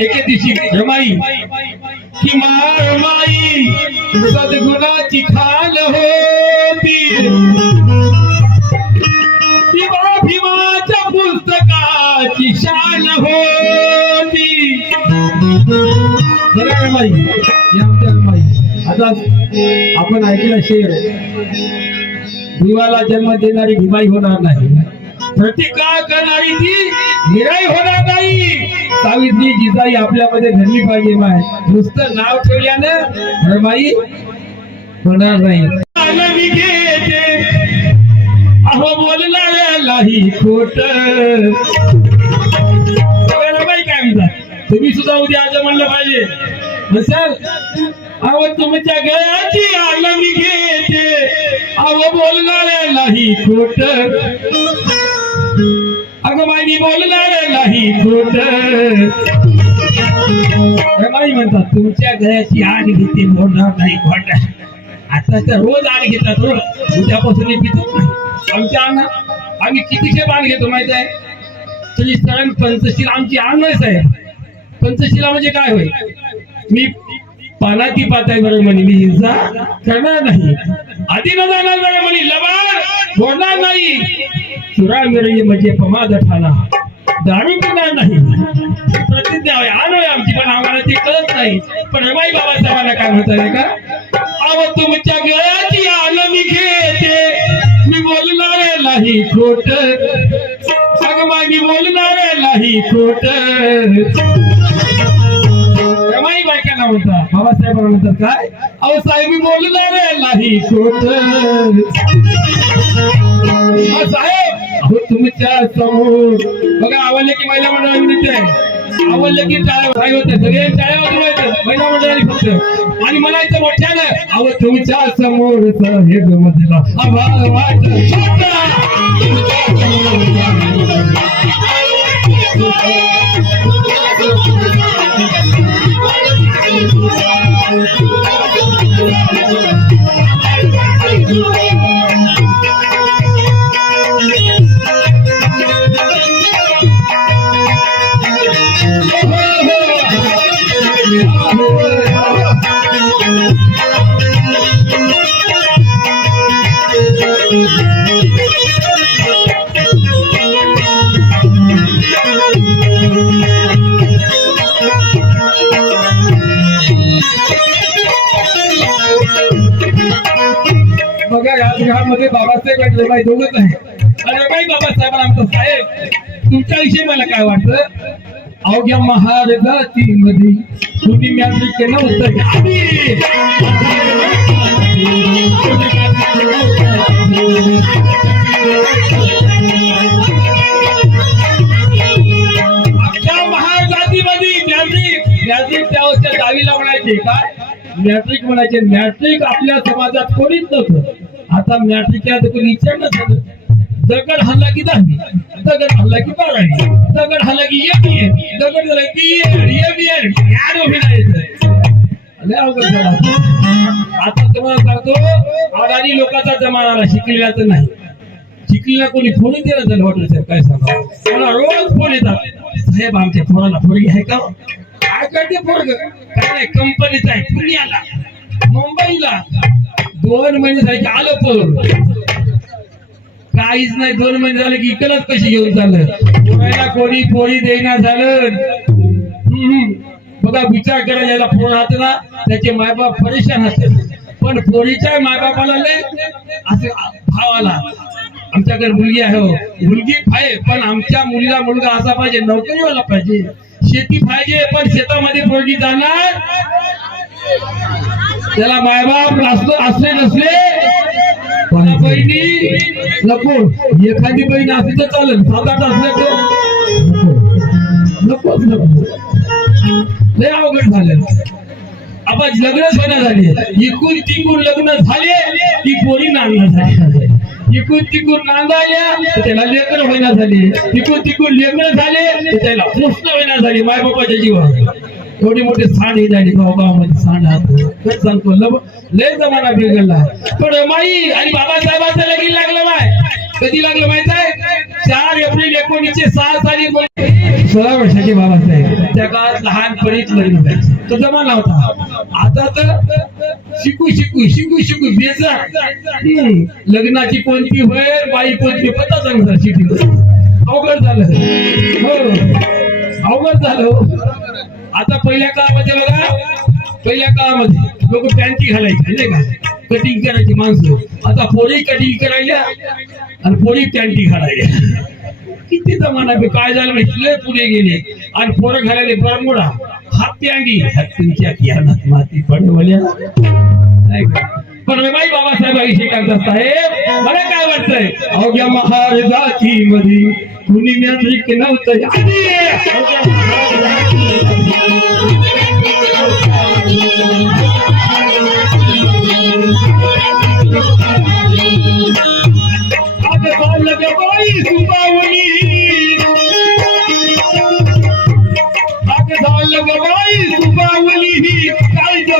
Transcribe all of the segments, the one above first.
एके दिवशी रमाई की रमाई सद्गुणाची खाल होती किंवा भीमाच्या पुस्तकाची शान होती. बरं रमाई, आमच्या रमाई आता आपण ऐकलं शेर, भीमाला जन्म देणारी भीमाई होणार नाही, प्रतिकार करणारी ती मीराई होणार नाही. सावित्री जिजाई आपल्यामध्ये घडली पाहिजे. माय नुसतं नाव ठेवल्यानं रमाई होणार नाही. मी घेते अहो बोलणाऱ्यालाही खोट. रमाई काय म्हणतात, तुम्ही सुद्धा उद्या आज म्हणलं पाहिजे सर, अहो तुमच्या गळ्याची आलं मी घेते अहो बोलणाऱ्यालाही खोट. अगं माई बोलणाऱ्यालाही खोट. रमाई म्हणतात तुमच्या गळ्याची आग घेते बोलणार नाही खोट. आता तर रोज आग घेतात, रोज उद्यापासून पितच नाही. आमच्या अन्न आम्ही कितीशे पान घेतो माहित आहे. तरी सरण पंचशीला आमची आणच आहे. पंचशीला म्हणजे काय होईल, मी पानाची पाताय बरोबर म्हणे, मी हिंसा करणार नाही, आधी न जाणार बरं म्हणे, लबाड बोलणार नाही, चुरा मिरई म्हणजे पमाद ठाणा, दारू पिणार नाही. प्रतिज्ञा आहे आण आहे आमची, पण आम्हाला ते कळत नाही. पण रमाई बाबासाहेबांना काय म्हणताय का, अहो तुमच्या गळ्याची आलं मी घेते मी बोलणाऱ्यालाही खोट. अगं मागी बोलणाऱ्यालाही खोट. रमाई बायकांना म्हणतात, बाबासाहेबांना म्हणतात काय, अहो साहेब मी बोलणाऱ्यालाही खोट. साहेब अहो तुमच्या समोर बघा, आवडले की महिला मंडळ विनंती आहे, आवडलं की टाळ्या होते, सगळे टाळ्या वाजवायचं महिला मंडळाने फक्त, आणि म्हणायचं मोठ्यानं अहो तुमच्या समोरच हे गमतला आभाळ वाट बघा, या घरामध्ये बाबासाहेब आणि रमाई दोघच आहे. आणि रमाई बाबासाहेबांना म्हणतो, साहेब तुमच्याविषयी मला काय वाटतं, अवघ्या महाराजाची मध्ये तुम्ही म्यात्री नव्हतं आमच्या महाराजांमध्ये मॅट्रिक त्या अवस्थेत दहावीला म्हणायचे काय, मॅट्रिक म्हणायचे. मॅट्रिक आपल्या समाजात कोणीच नव्हतं. आता मॅट्रिक या कोणी विचार नसतं. दगड हल्ला की 10वी, दगड हल्ला की 12वी, दगड हल्ला की MBA, दगड झाला की MBA, आता तुम्हाला सांगतो, अडाणी लोकांचा जमाना आला, शिकलेला तर नाही. शिकलेला कोणी फोन देणार झालं हॉटेल साहेब, काय सांगा, मला रोज फोन येतात, साहेब आमच्या पोराला पोरगी आहे का, काय करते पोरग, काय नाही कंपनीच आहे, पुण्याला मुंबईला, 2 महिने झाले आलं पोर, काहीच नाही. 2 महिने झाले की इकडच कशी घेऊन चाललं, पोरायला कोणी पोरी देईना झालं. बघा विचार करा, याला फोन राहते ना त्याचे मायबाप परेशान असते, पण पोरीच्या मायबापाला लय असे भाव आला, आमच्याकडे मुलगी आहे, मुलगी आहे पण आमच्या मुलीला मुलगा असा पाहिजे, नोकरीवाला पाहिजे, शेती पाहिजे, पण शेतामध्ये पोरगी जाणार, त्याला मायबाप असले नसले, बहिणी नको, एखादी बहीण असली तर चालेल, 7-8 असले तर नकोच नको. लय अवघड झालं. आपण लग्नच होण्या झाली, इकून तिकून लग्न झाले की पोरी नांदा झाली, इकून तिकून नांदाल्या त्याला लेकर होईना झाली, इकून तिकून लग्न झाले त्याला पुष्ण होईना झाली. मायबापाच्या जीवावर थोडी मोठी सांड ही झाली, गावामध्ये सांड हात सांगतो, लय जमाना बिघडला. पण माई आणि बाबासाहेबांचं लगीन लागलं माय, कधी लागलं माहित आहे, 4 एप्रिल 1906 साली 16 वर्षाचे बाबासाहेब. त्या काळात लहानपणीच लग्न व्हायचं तो जमाना होता. आता तर शिकू शिकू शिकू शिकू बेजार. लग्नाची कोणती होय बाई कोणती पता सांगतात सिटी. अवघड झालं हो, अवघड झालं. आता पहिल्या काळामध्ये बघा, पहिल्या काळामध्ये लोक पॅन्टी घालायचे नाही का, कटिंग करायची माणसं. आता पोरी कटिंग करायला आणि पोरी पॅन्टी घालायला. किती जमाना काय झालं माहिती, पुढे गेले आणि पोरं घालायले बरमुडा हात पॅन्टी. तुमच्या कियानात माती पडवल्या नाही का. पण रमाई बाबासाहेबांविषयी सांगतात साहेब, मला काय वाटतंय, अवघ्या महार जाती मध्ये कुणी म्यात्रिक नव्हतं.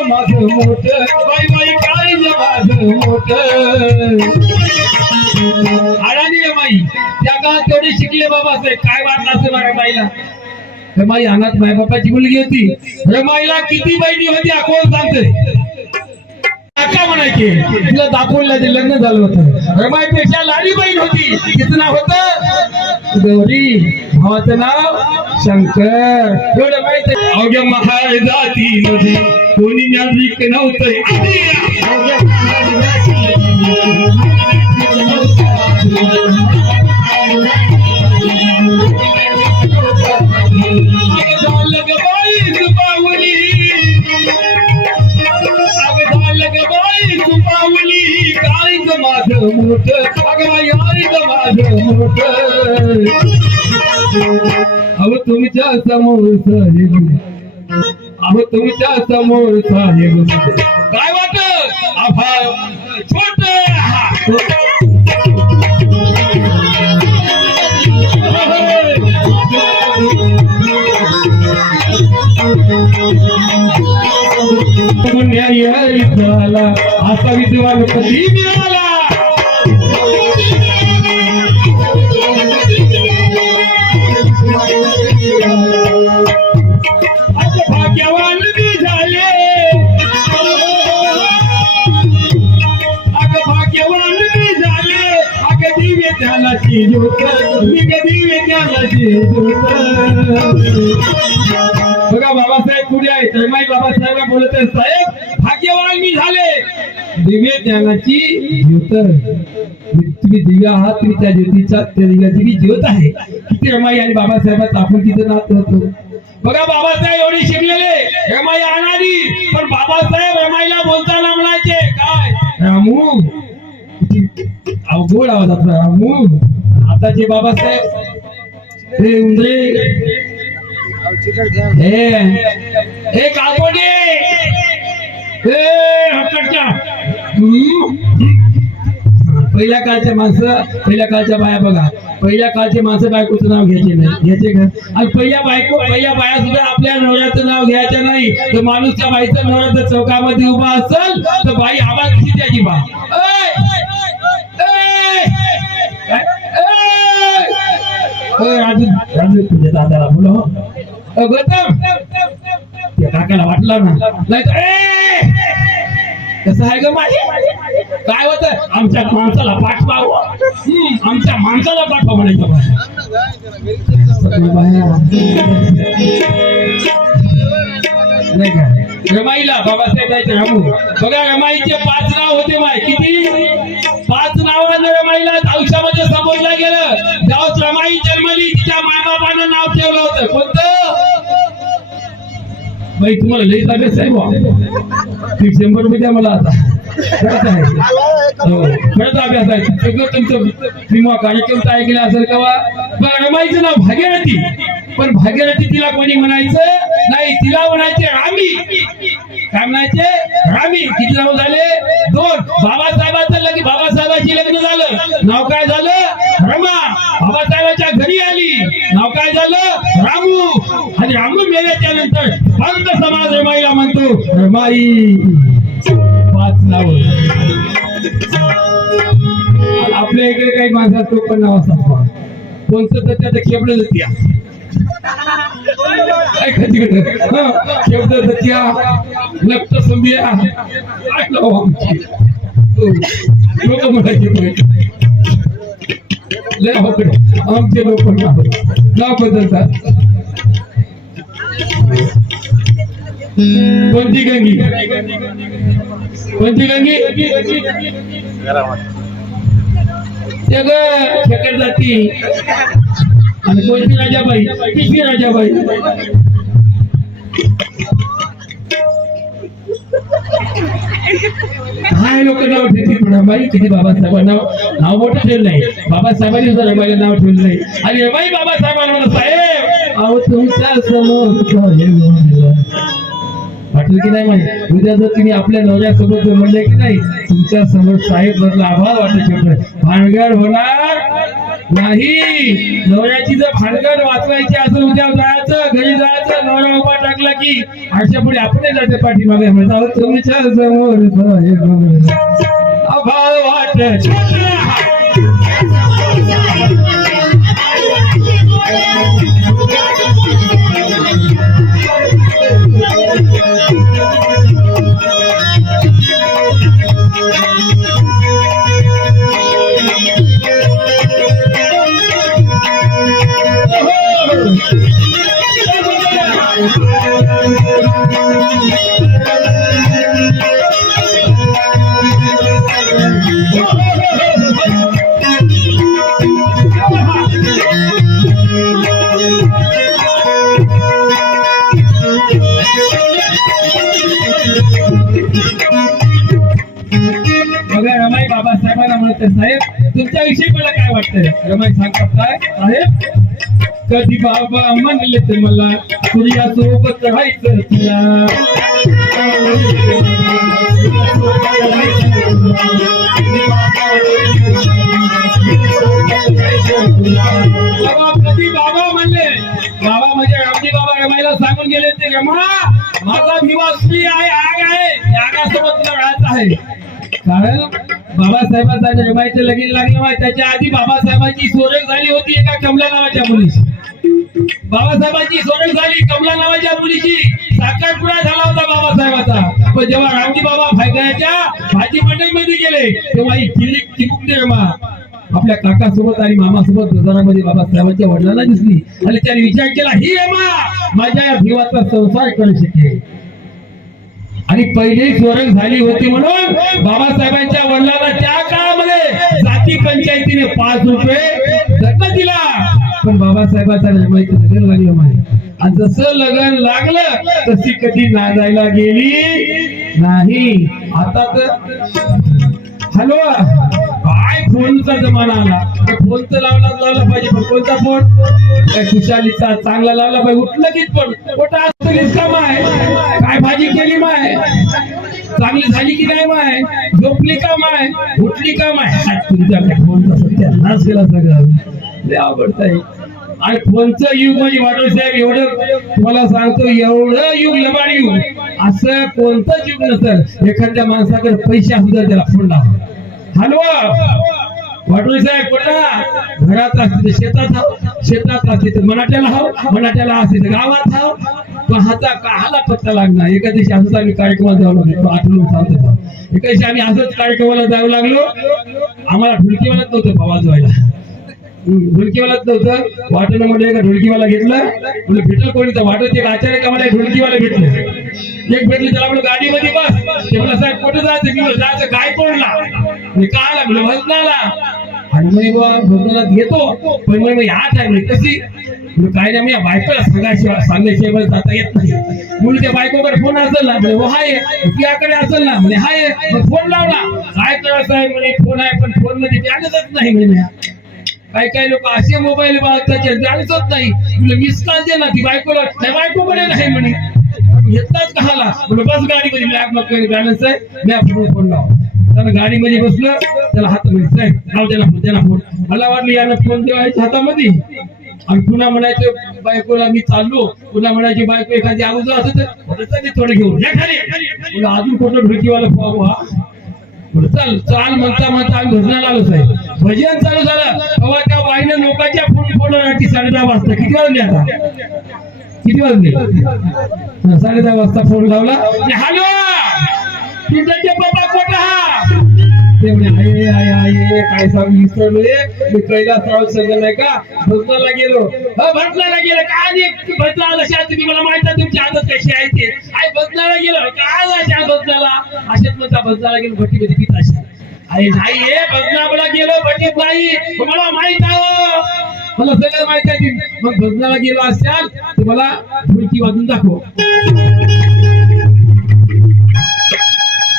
माझं मोठ बाई बाई काय माझं मोठ आळानी बाई. त्या काळात तेवढे शिकले बाबासाहेब, काय वाटलं असं बघा बाईला. रमाई अनाथ माय बापाची मुलगी होती. रमाईला किती बहिणी होती कोण सांगते. काका म्हणायचे, तिला दाखवून लग्न झालं होतं. रमाईपेक्षा लाडी बहीण होती, तिचं नाव होतं गौरी, भावाचं नाव शंकर. एवढं माहित. अवघ्या महार जाती मध्ये कोणी नागरिक नव्हतं. माझं मोठ अगं माझं मोठ. अहो तुमच्या समोर साहेब, अहो तुमच्या समोर साहेब काय वाटत आभार छोट. न्याय झाला असा विद्वान कधी मिळाला. भाग्यवान बी झाले, अगं भाग्यवान बी झाले. अगं दिव्य ज्ञानाची ज्योत, दिव्य ज्ञानाची ज्योत. बघा बाबासाहेब पुढे आहेत. रमाई बाबासाहेब बोलत आहेत, साहेब भाग्यवान मी झाले, दिव्य ज्ञानाची ज्योत. तुम्ही दिव्य आहात, तुम्ही त्या ज्योतीचा त्या दिव्याची ज्योत आहे. किती रमाई आणि बाबासाहेबांचं आपण तिथं नातं होतो. बघा बाबासाहेब एवढे शिकलेले, रमाई अनादी, पण बाबासाहेब रमाईला बोलताना म्हणायचे काय, रामू. अवघड आवाज आपला रामू. आताचे बाबासाहेब हे उंदरे, हे कापोडे, हे हक्कडच्या. पहिल्या काळच्या माणसं, पहिल्या काळच्या बाया बघा, पहिल्या काळचे माणसं बायकोचं नाव घ्यायचे नाही, घ्यायचे का. आणि पहिल्या बाया सुद्धा आपल्या नवऱ्याचं नाव घ्यायचं नाही. तर माणूसच्या बाईचं नवरा जर चौकामध्ये उभा असेल तर बाई आवाज किती द्यायची, बा राजू तुझ्या दादाला बोला गौतम. त्या काकाला वाटला ना, नाही तर कसं आहे ग माझे, काय होत आमच्या माणसाला पाठवा, आमच्या माणसाला पाठवा म्हणायचं. नाही का रमाईला बाबासाहेब जायचं रामू. बघा रमाईचे 5 नाव होते. माय किती 5 नावानं रमाईला आयुष्यामध्ये संबोधलं गेलं. जेव्हा रमाई जन्मली तिच्या मायबापानं नाव ठेवलं होतं कोणतं. बाई तुम्हाला लई अभ्यास आहे बा, 100 रुपये द्या मला आता. खरंच आहे, खरंच अभ्यास आहे सगळं तुमचं. विमा कार्यक्रम ऐकला असेल का. रमाईचं नाव भागीरथी, पण भागीरथी तिला कोणी म्हणायचं नाही, तिला म्हणायचे रामी. काय म्हणायचे, रामी. किती नाव झाले, 2. बाबासाहेबांचं लग्न, बाबासाहेबांची लग्न झालं, नाव काय झालं, रमा. बाबासाहेबांच्या घरी आली, नाव काय झालं, रामू. आणि रामू मेल्याच्या नंतर भक्त समाज रमाईला म्हणतो रमाई. 5 नाव. आपल्या इकडे काही माणसात 53 नाव असतात, कोणतं तर त्याचं खेपडं. काय खाती शब्द सत्या लक्त संभिया लोक म्हणायचे लय अवघड आमचे लोक नाव बदलतात. कोणती गंगी कोणती गंगी शकट जाती आणि कोणती राजाबाई किती राजाबाई काय लोक नाव ठेवतील पण रमाई किती बाबासाहेबांना नाव मोठं ठेवलं नाही. बाबासाहेबांनी सुद्धा रमाईला नाव ठेवलं नाही आणि रमाई बाबासाहेबांना म्हणा साहेब अहो तुमच्या समोर वाटलं की नाही माहिती उद्या जर तुम्ही आपल्या नवऱ्यासोबत जर म्हणले की नाही तुमच्या समोर साहेब बदला आभार वाटत भानगड होणार नाही. नवऱ्याची जर भानगड वाचवायची असेल उद्या जायचं घरी जायचं नवरा उभा टाकला की अशा पुढे आपण जायचं पाठीमागे म्हणतात तुमच्या समोर आभार वाटत. रमाई बाबासाहेबांना म्हणत साहेब तुमच्याविषयी मला काय वाटतंय. रमाई सांगतात काय साहेब कधी बाबा म्हणले ते मला तुझ्या सोबत राहायचं तुला कधी बाबा म्हणले बाबा म्हणजे रामजी बाबा रमाईला सांगून गेले ते रमा माझा निवासी आहे आग आहे आगासोबत तुला राहायचं आहे. कारण बाबासाहेबांचा रमाईचं लगीन लागलं त्याच्या आधी बाबासाहेबांची सोडक झाली होती एका कमला नावाच्या मुलीची. बाबासाहेबांची सोडक झाली कमला नावाच्या मुलीची साखरपुडा झाला होता बाबासाहेबांचा. पण जेव्हा रामजी बाबा फायद्याच्या भाजी मंडईमध्ये गेले तेव्हा ही चिमुकली रमा आपल्या काकासोबत आणि मामासोबत बाजारामध्ये बाबासाहेबांच्या वडिलांना दिसली आणि त्याने विचार केला ही रमा माझ्या या भिवाचा संसार करू शकेल. आणि पहिली सोडक झाली होती म्हणून बाबासाहेबांच्या वडिलांना त्या काळामध्ये जाती पंचायतीने 5 रुपये दंड दिला. पण बाबासाहेबांचा रमाईचं लग्न लागलं आहे आणि जसं लग्न लागलं तशी कधी नांदायला गेली नाही. आता तर हॅलो काय फोनचा जमाना आला फोनचं लावला पाहिजे पण कोणता फोन काय खुशालीचा चांगला लावला पाहिजे उठलं की पण मोठा असतलीच काम आहे काय भाजी केली माय चांगली झाली की नाही माय झोपली का माय उठली का माय तुमच्या फोनचा सत्यानाश केला सगळं लय आवडत आहे. आणि फोनचं युग म्हणजे वाटोळ साहेब एवढं तुम्हाला सांगतो एवढं युग लबाड युग असं कोणतंच युग नसेल एखाद्या माणसाकडे पैसे असू द्या त्याला फोन लावा हलवा वाटोळ साहेब कुठला घरात असते शेतात असते तर मराठ्याला हाव मराठ्याला असते तर गावात हाव पण हाता काहाला पत्ता लागणार. एका दिवशी असंच आम्ही कार्यक्रमात जाऊ लागलो आठवून सांगतो एका दिवशी आम्ही असंच कार्यक्रमाला जाऊ लागलो आम्हाला ढुलकीवालाच नव्हतं आवाज व्हायला ढोलकीवालाच नव्हतं वाटणं म्हणजे एका ढोलकीवाला घेतलं म्हणजे भेटलं कोणी तर वाटत एक आचार्य कामाला ढोलकीवाला भेटलं एक भेटले त्याला आपलं गाडीमध्ये बस ते मला साहेब कुठं जायचं मी जायचं काय कोणला मी का आला म्हणलं भजनाला आणि मग भजनाला घेतो पण मग ह्या टाइम कशी काय नाही मी बायकोला सांगायशिवाय जाता येत नाही म्हणून त्या बायकोकडे फोन असेल ना म्हणजे हो हाय तुझ्याकडे असेल ना म्हणजे हाय फोन लावला काय करायचं आहे म्हणे फोन आहे पण फोन मध्ये ध्यानच नाही म्हणे. काही लोक असे मोबाईल ध्यानच होत नाही म्हणजे मिस कॉल दे ना ती बायकोला बायकोकडे नाही म्हणे घेतलाच कहाला म्हणजे बस गाडीमध्ये बॅलन्स आहे मी आपण फोन लाव त्याला गाडीमध्ये बसलं त्याला हातामध्ये लाव त्याला फोन मला वाटलं यानं फोन देवायच्या हातामध्ये आणि पुन्हा म्हणायचं बायकोला मी चाललो पुन्हा म्हणायची बायको एखादी अगोदर असं थोडं घेऊन या खाली अजून कुठं ढोकीवाला फोन चाल म्हणता आम्ही भजनाला आलो साहेब भजन चालू झालं तेव्हा त्या बाईनं लोकांच्या फोन म्हटलं रात्री 10:30 वाजता. किती वाजले आता? किती वाजले? 10:30 वाजता फोन लावला. हॅलो, पिंट्याचे पप्पा कोण हा? ते म्हणे आहे काय सांग विसरलोय मी. कैलासराव संग नाही का भजनाला गेलो. भजनाला गेलो काय? भजनाला शाळा तुम्ही मला माहित आहे तुमची आदत कशी आहे ते. भजनाला गेलो काय अशा भजनाला अशाच म्हणता. भजनाला गेलो भट्टीमध्ये पित अशा. अरे नाही हे भजनाला गेलो भट्टीत नाही. तुम्हाला माहित आहे, मला सगळं माहित आहे. मग भजनाला गेलो असाल तर मला ढोलकी वाजून दाखव.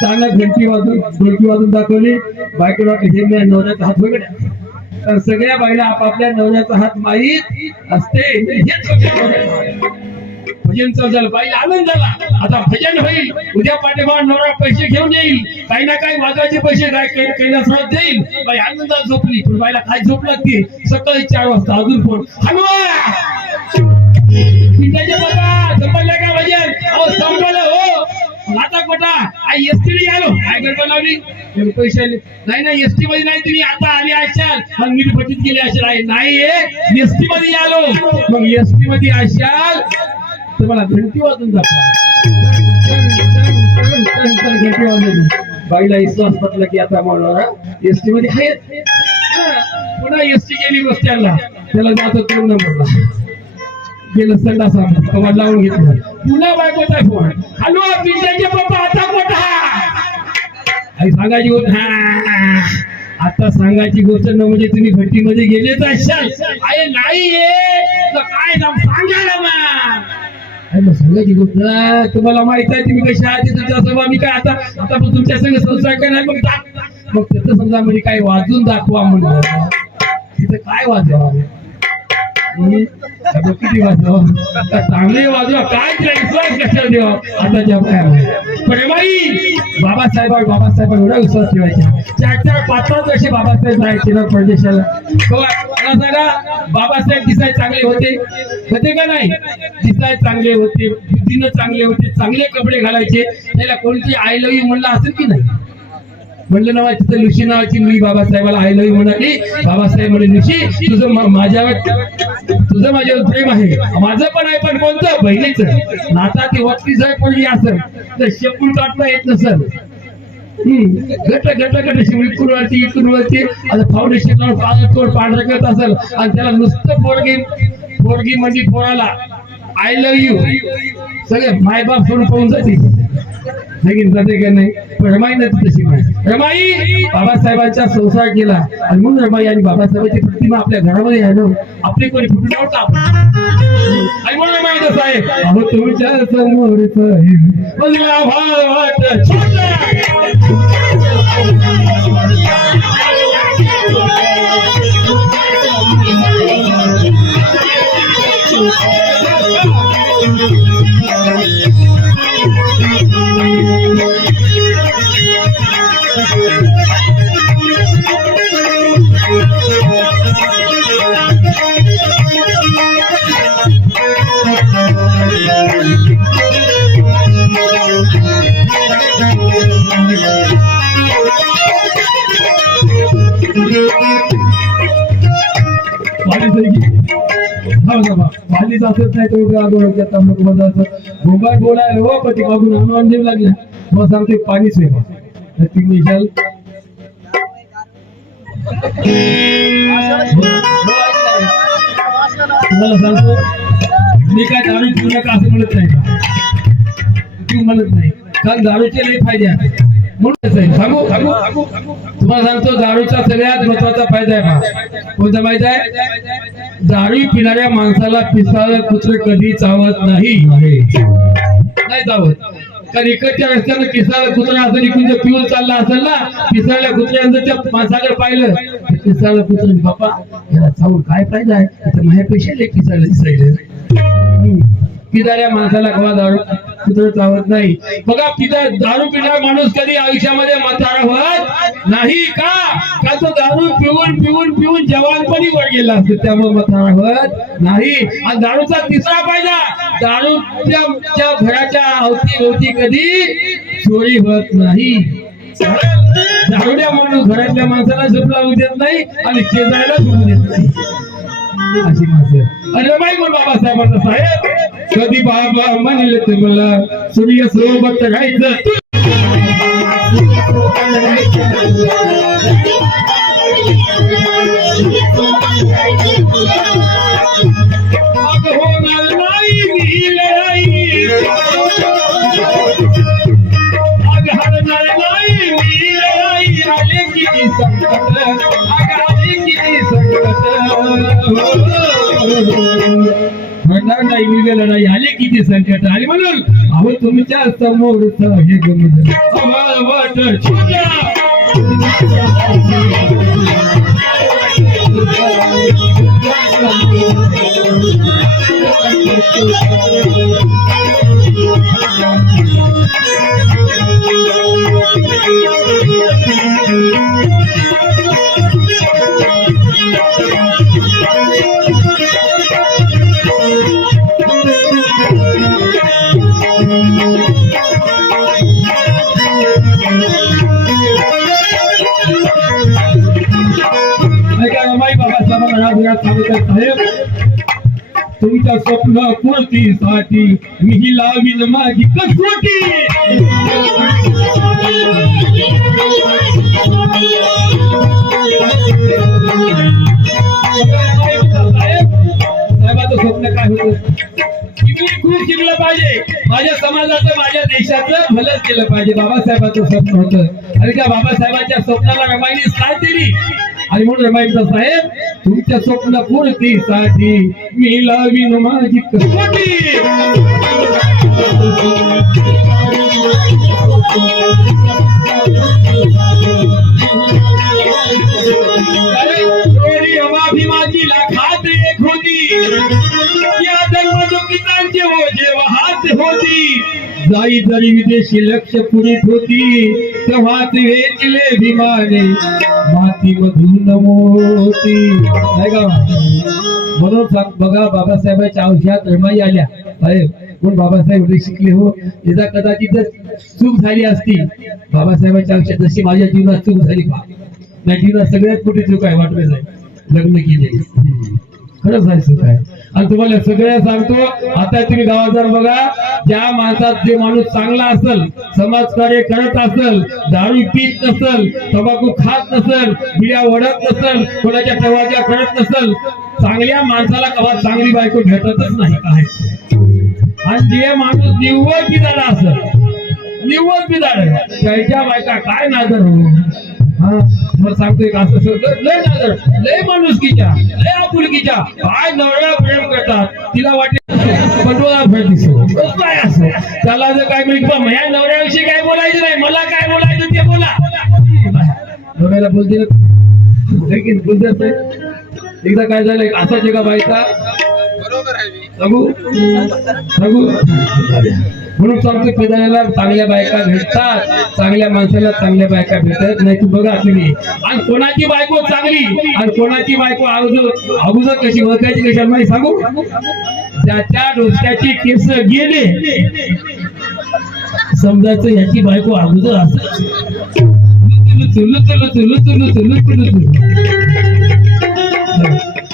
चांगला ढोलकी वाजून दाखवली. बायकोला हे नवऱ्याचा हात वगैरे. तर सगळ्या बाईला आपापल्या नवऱ्याचा हात माहीत असते. भजन झालं, बाईला आनंद झाला. आता भजन होईल. उद्या पाठीमाग नवरा पैसे घेऊन येईल. काही ना काही वाजाचे पैसे कैलासराव देईल. बाई आनंदात झोपली. पण बाईला काय झोप लागते? सकाळी 4 वाजता अजून फोन. पिंट्याचे बाबा संपलं का भजन? संपलं हो. आता कोटा एसटी आलो. काय गडबड लावली? पैसे आले नाही एसटी मध्ये नाही. तुम्ही आता आले असाल मग मी भटीत गेले असाल. नाही एसटी मध्ये आलो. मग एसटी मध्ये असाल तुम्हाला घंटी वाजून दाखवा. घंटी वाजवली. बाईला विश्वास पटला की आता मला एसटी मध्ये आहेत. पुन्हा एसटी गेली बस स्टँडला. त्याला जातो 3 नंबरला. गेलं संडासा कवाड लावून घेतलं. पुन्हा बायकोचा फोन. हॅलो, पिंट्याचे पप्पा आता मोठा आई सांगायची गोष्ट. आता सांगायची गोष्ट न म्हणजे तुम्ही भट्टीमध्ये गेलेच असाल. अरे नाही काय सांगायला मग सांगायची गोष्ट. तुम्हाला माहित आहे तुम्ही कशी आहे तुमच्या स्वभाव. मी काय आता तुमच्या संग संसार करणार. मग त्याचं समजा म्हणजे काय वाजून दाखवा म्हणून. तिथं काय वाजवा किती वाजवा चांगले वाजवा. काय विश्वास कशाला देवा आताच्या पण बाई. बाबासाहेब एवढा विश्वास ठेवायचा. 4-4, 5-5 वर्षे बाबासाहेब जायचे ना परदेशाला. मला सांगा बाबासाहेब दिसाय चांगले होते का नाही? दिसाय चांगले होते, बुद्धीनं चांगले होते, चांगले कपडे घालायचे. त्याला कोणती आय लव्ह यू म्हणलं असेल की नाही? म्हणलं ना तिथं लुशी नावाची मुली बाबासाहेबाला आय लव्ह यू म्हणाली. बाबासाहेब म्हणे लुशी तुझं माझ्यावर प्रेम आहे. माझं पण आहे. पण कोणतं? बहिणीचं नाता. ती वक्ती जर पडली असेल तर शेपूल काढता येत नसेल. गट शिवळी वरती आता फाउंडेशन लावून कागद तोड पांढरं करत असेल आणि त्याला नुसतं पोरगी म्हणजे पोराला आय लव्ह यू सगळे मायबाप सोडून पाहून जाते. जाते का नाही? पण रमाई नाही तशी. रमाई बाबासाहेबांचा संसार केला आणि म्हणून रमाई आणि बाबासाहेबांची प्रतिमा आपल्या घरामध्ये आहे ना. आपली कोणी फुटून नव्हता आपण. आणि म्हणून रमाई कसं आहे? अहो तुमच्या समोर भाजी जातच नाही. तो भोंगाट बोलायला हो पण ती मागून अनुमान देऊ लागल्या. मग सांगते पाणी सेवा तुम्ही विशाल तुम्हाला सांगतो मी काय दारू पिऊ नका असं म्हणत नाही. तू म्हणत नाही कारण दारूचे लई फायदे आहेत. म्हणून सांगू तुम्हाला सांगतो दारूचा सगळ्यात महत्वाचा फायदा आहे. कोणता माहित आहे? दारू पिणाऱ्या माणसाला पिसाळ कुत्र कधी चावत नाही चावत. कारण इकडच्या रस्त्यानं पिसाळ कुत्रा असं इकडून जर पिऊन चालला असेल ना, पिसाळल्या कुत्र्यानं त्या माणसाकडे पाहिलं पिसाळ कुत्र बापा याला चावून काय फायदा आहे? माझ्या पैशाला पिसाळला दिसायला. पिणाऱ्या माणसाला कवा दारू कुत्र चावत नाही. बघा दारू पिणारा माणूस कधी आयुष्यामध्ये म्हातारा होत नाही. का तो दारू पिऊन जवानपणी वर गेला असतो त्यामुळे म्हातारा होत नाही. आणि दारूचा तिसरा फायदा दारूच्या घराच्या अवती कधी चोरी होत नाही. दारूच्या माणूस घरातल्या माणसाला झोप लागू देत नाही आणि शेजाऱ्याला झोपू देत नाही. अशी माणसं. अरे बाई कोण बाबासाहेबांचा साहेब कधी बाबा म्हणले तुम्हाला सूर्य सोबत राहायचं होणार नाही ही लढाई आग हरणार नाही मी लढाई आले किती संकट आग आले किती संकट हरणार नाही मी लढाई आले किती संकट आली म्हणून अहो तुमच्या समोरच हे गमत वाट छोट्या साहेब तुमच्या स्वप्न पूर्तीसाठी मी लावीन माझी कसोटी साहेबाचं स्वप्न काय होतं की मी खूप शिकलं पाहिजे माझ्या समाजाचं माझ्या देशाचं भलंच केलं पाहिजे बाबासाहेबांचं स्वप्न होतं आणि त्या बाबासाहेबांच्या स्वप्नाला रमाईने साथ दिली आणि म्हणून रमाईचा साहेब तुमच्या स्वप्न पूर्तीसाठी मी लावीन माझी कसोटी माझी लाखात एक होती या जन्मदुखितांचे ओझे वाहत होती जाई जरी विदेशी लक्ष पुरीत होती तेव्हाच वेचले भीमाने माती मधून मोती नाही का म्हणून बघा बाबासाहेबांच्या आयुष्यात रमाई आल्या साहेब कोण बाबासाहेब एवढे शिकले हो याचा कदाचित चूक झाली असती बाबासाहेबांच्या आयुष्यात जशी माझ्या जीवनात चूक झाली माझ्या जीवनात सगळ्यात मोठी चूक आहे वाटलं जाईल लग्न केले खरंच आहे चूक आहे आणि तुम्हाला सगळ्या सांगतो आता तुम्ही गावात जर बघा ज्या माणसात जे माणूस चांगला असेल समाजकार्य करत असेल दारू पीत नसेल तंबाखू खात नसेल बिड्या ओढत नसेल कोणाच्या टवाच्या करत नसेल चांगल्या माणसाला कवा चांगली बायको भेटतच नाही काय आणि जे माणूस निव्वळ पिदारा असेल निव्वळ पिदार त्याच्या बायका काय नादर हो मग सांगतोय का असं लय नादर लय माणुसकीच्या लय आपुलकीच्या काय नवऱ्या प्रेम करतात तिला वाटते पटोला भेट दिसतो काय असं त्याला जर काय म्हणजे माझ्या नवऱ्याविषयी काय बोलायचं नाही मला काय बोलायचं ते बोला नवऱ्याला बोलते बोलत एकदा काय झालंय असाच एका बायका सांगू सांगू म्हणून सांगतो पिदाऱ्याला चांगल्या बायका भेटतात चांगल्या माणसाला चांगल्या बायका भेटत नाही तू बघा तुम्ही आणि कोणाची बायको चांगली आणि कोणाची बायको अगोदर कशी ओळखायची कशी माहिती सांगू ज्याच्या डोक्याची केस गेले समजायचं याची बायको अगोदर असं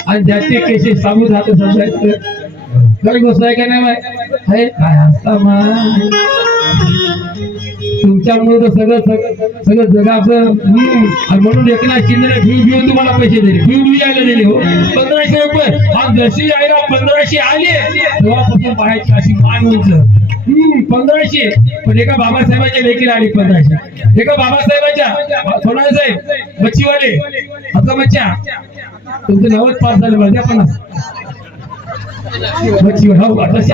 आणि ज्याचे केसे सांगू जात समजायचं खरी गोष्ट आहे का नाही काय असता तुमच्यामुळे तर सगळं जगाचं म्हणून एकनाथ शिंदे भिव तुम्हाला पैसे दिले भिव यायला दिले हो 1500 रुपये आज जशी यायला 1500 आले तेव्हापासून पाहायची अशी मान उंच 1500 पण एका बाबासाहेबांच्या लेखील आली 1500 एका बाबासाहेबांच्या सोनाळे साहेब मच्छीवाले आता मच्छा तुमचं नावच पास झालं माझ्या 50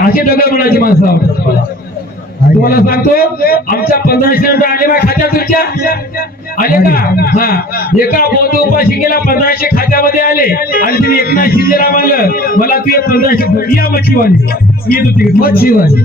असे डगर म्हणायची माणसं तुम्हाला सांगतो आमच्या 1500 रुपये आले माझ्या खात्यात तुमच्या आले का हा एका बौद्ध उपासिकेला 1500 खात्यामध्ये आले आणि तुम्ही एकनाथ शिंदेला म्हणलं मला तुझे 1500 या मच्छीवाली येत होती मच्छीवाली